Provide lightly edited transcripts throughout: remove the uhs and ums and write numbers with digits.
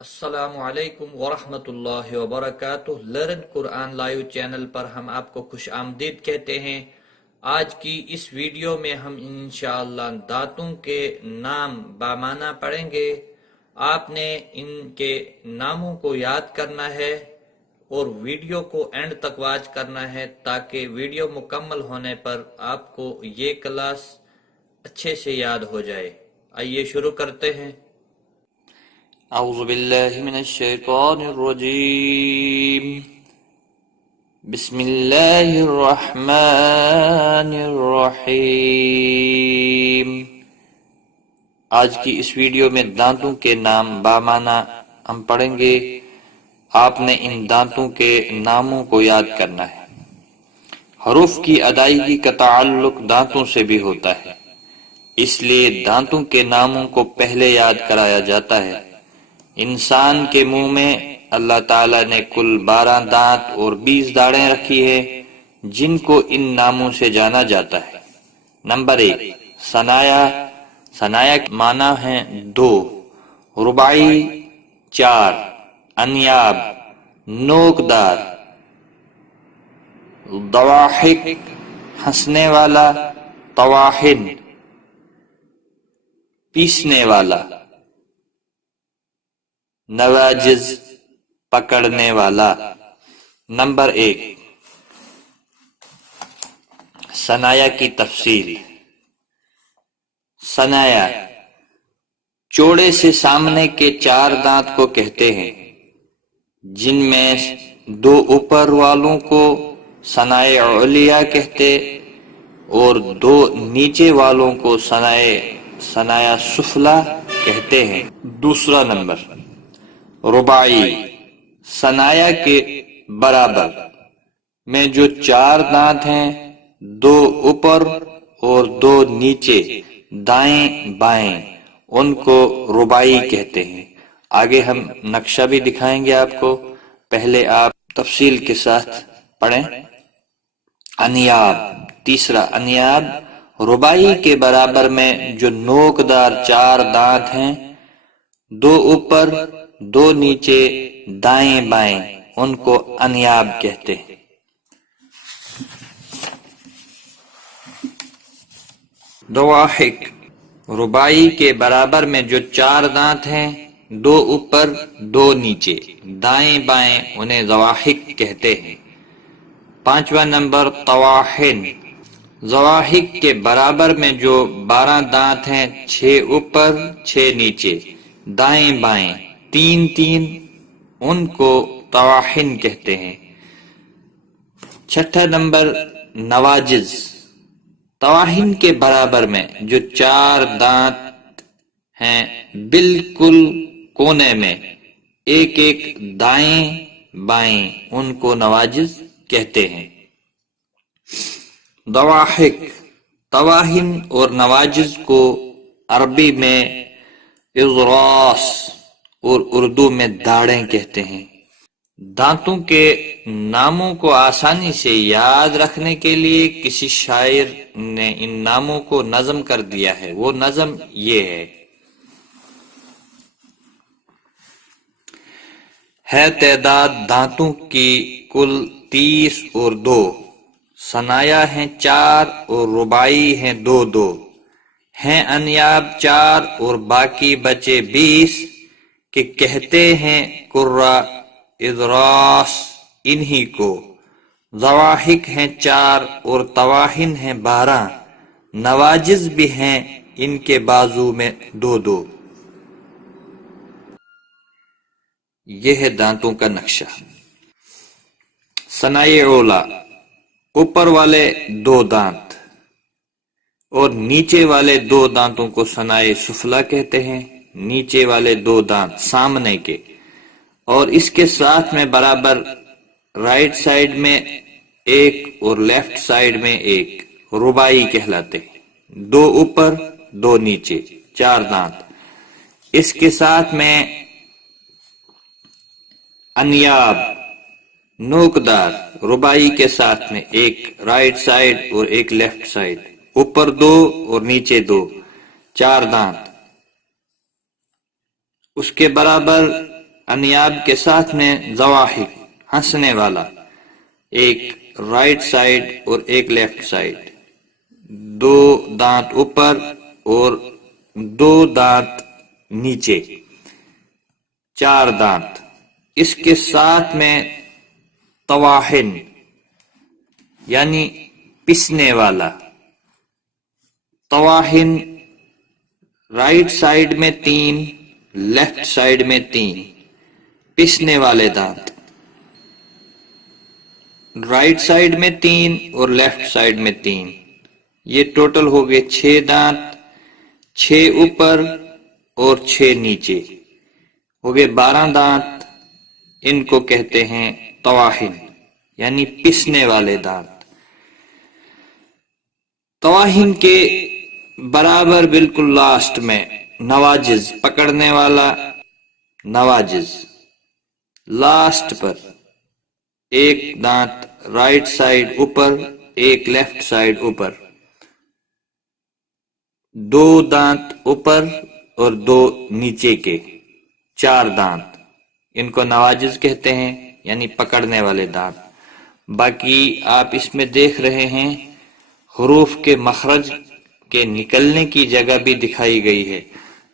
السلام علیکم ورحمۃ اللہ وبرکاتہ۔ لرن قرآن لائیو چینل پر ہم آپ کو خوش آمدید کہتے ہیں۔ آج کی اس ویڈیو میں ہم انشاءاللہ دانتوں کے نام بامعنی پڑھیں گے۔ آپ نے ان کے ناموں کو یاد کرنا ہے اور ویڈیو کو اینڈ تک واچ کرنا ہے تاکہ ویڈیو مکمل ہونے پر آپ کو یہ کلاس اچھے سے یاد ہو جائے۔ آئیے شروع کرتے ہیں۔ اعوذ باللہ من الشیطان الرجیم، بسم اللہ الرحمن الرحیم۔ آج کی اس ویڈیو میں دانتوں کے نام بامعنی ہم پڑھیں گے۔ آپ نے ان دانتوں کے ناموں کو یاد کرنا ہے۔ حروف کی ادائیگی کا تعلق دانتوں سے بھی ہوتا ہے، اس لیے دانتوں کے ناموں کو پہلے یاد کرایا جاتا ہے۔ انسان کے منہ میں اللہ تعالیٰ نے کل 12 دانت اور 20 داڑیں رکھی ہے جن کو ان ناموں سے جانا جاتا ہے۔ نمبر 1، ثنایا۔ ثنایا کے معنی ہیں 2، رباعی 4، انیاب نوکدار، ضواحک ہنسنے والا، طواحن پیسنے والا، نواجز پکڑنے والا۔ نمبر 1، ثنایا کی تفصیل۔ ثنایا چوڑے سے سامنے کے 4 دانت کو کہتے ہیں، جن میں 2 اوپر والوں کو ثنایا علیہ کہتے اور 2 نیچے والوں کو ثنایا سفلی کہتے ہیں۔ دوسرا نمبر، رباعی۔ ثنایا کے برابر میں جو 4 دانت ہیں، 2 اوپر اور 2 نیچے دائیں بائیں، ان کو رباعی کہتے ہیں۔ آگے ہم نقشہ بھی دکھائیں گے آپ کو، پہلے آپ تفصیل کے ساتھ پڑھیں۔ انیاب۔ تیسرا، انیاب رباعی کے برابر میں جو نوکدار 4 دانت ہیں، 2 اوپر 2 نیچے دائیں بائیں، ان کو انیاب کہتے ہیں۔ ضواحک رباعی کے برابر میں جو 4 دانت ہیں، 2 اوپر 2 نیچے دائیں بائیں، انہیں ضواحک کہتے ہیں۔ 5واں نمبر، طواحن۔ ضواحک کے برابر میں جو 12 دانت ہیں، 6 اوپر 6 نیچے دائیں بائیں، 3 3، ان کو طواحن کہتے ہیں۔ 6واں نمبر، نواجز۔ طواحن کے برابر میں جو 4 دانت ہیں، بالکل کونے میں، ایک ایک دائیں بائیں، ان کو نواجز کہتے ہیں۔ ضواحک، طواحن اور نواجز کو عربی میں اضراس اور اردو میں داڑیں کہتے ہیں۔ دانتوں کے ناموں کو آسانی سے یاد رکھنے کے لیے کسی شاعر نے ان ناموں کو نظم کر دیا ہے۔ وہ نظم یہ ہے تعداد دانتوں کی کل 30 اور 2، ثنایا ہیں 4 اور رباعی ہیں 2 2، ہیں انیاب 4 اور باقی بچے 20، کہ کہتے ہیں قرہ اضراس انہی کو۔ ضواحک ہیں 4 اور طواحن ہیں 12، نواجز بھی ہیں ان کے بازو میں 2 2۔ یہ ہے دانتوں کا نقشہ۔ ثنایا اولی، اوپر والے 2 دانت اور نیچے والے 2 دانتوں کو ثنایا سفلی کہتے ہیں۔ نیچے والے 2 دانت سامنے کے اور اس کے ساتھ میں برابر رائٹ سائڈ میں 1 اور لیفٹ سائڈ میں 1 رباعی کہلاتے ہیں۔ 2 اوپر 2 نیچے 4 دانت، اس کے ساتھ میں انیاب نوکدار رباعی کے ساتھ میں 1 رائٹ سائڈ اور 1 لیفٹ سائڈ، اوپر 2 اور نیچے 2 4 دانت، اس کے برابر انیاب کے ساتھ میں ضواحک ہنسنے والا، ایک رائٹ سائڈ اور ایک لیفٹ سائڈ، 2 دانت اوپر اور 2 دانت نیچے، 4 دانت۔ اس کے ساتھ میں طواحن یعنی پسنے والا، طواحن رائٹ سائڈ میں 3 لیفٹ سائڈ میں 3 پسنے والے دانت، رائٹ سائڈ میں 3 اور لیفٹ سائڈ میں 3، یہ ٹوٹل ہو گئے 6 دانت، 6 اوپر اور 6 نیچے، ہو گئے 12 دانت۔ ان کو کہتے ہیں طواحن یعنی پسنے والے دانت۔ طواحن کے برابر بالکل لاسٹ میں نواجز، پکڑنے والا نواجز، لاسٹ پر ایک دانت رائٹ سائڈ اوپر، ایک لیفٹ سائڈ اوپر، 2 دانت اوپر اور 2 نیچے کے، 4 دانت، ان کو نواجز کہتے ہیں یعنی پکڑنے والے دانت۔ باقی آپ اس میں دیکھ رہے ہیں حروف کے مخرج کے نکلنے کی جگہ بھی دکھائی گئی ہے،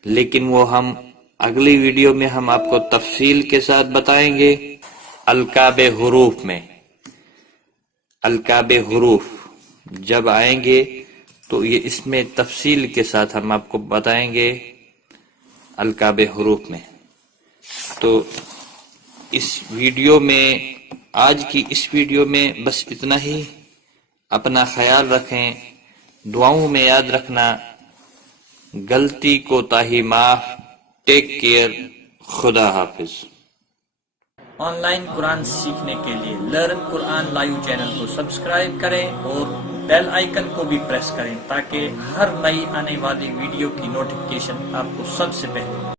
لیکن وہ ہم اگلی ویڈیو میں ہم آپ کو تفصیل کے ساتھ بتائیں گے۔ القاب حروف میں، القاب حروف جب آئیں گے تو یہ اس میں تفصیل کے ساتھ ہم آپ کو بتائیں گے القاب حروف میں۔ تو اس ویڈیو میں، آج کی اس ویڈیو میں بس اتنا ہی۔ اپنا خیال رکھیں، دعاؤں میں یاد رکھنا، غلطی کوتاہی معاف، ٹیک کیئر، خدا حافظ۔ آن لائن قرآن سیکھنے کے لیے لرن قرآن لائیو چینل کو سبسکرائب کریں اور بیل آئیکن کو بھی پریس کریں تاکہ ہر نئی آنے والی ویڈیو کی نوٹیفکیشن آپ کو سب سے پہلے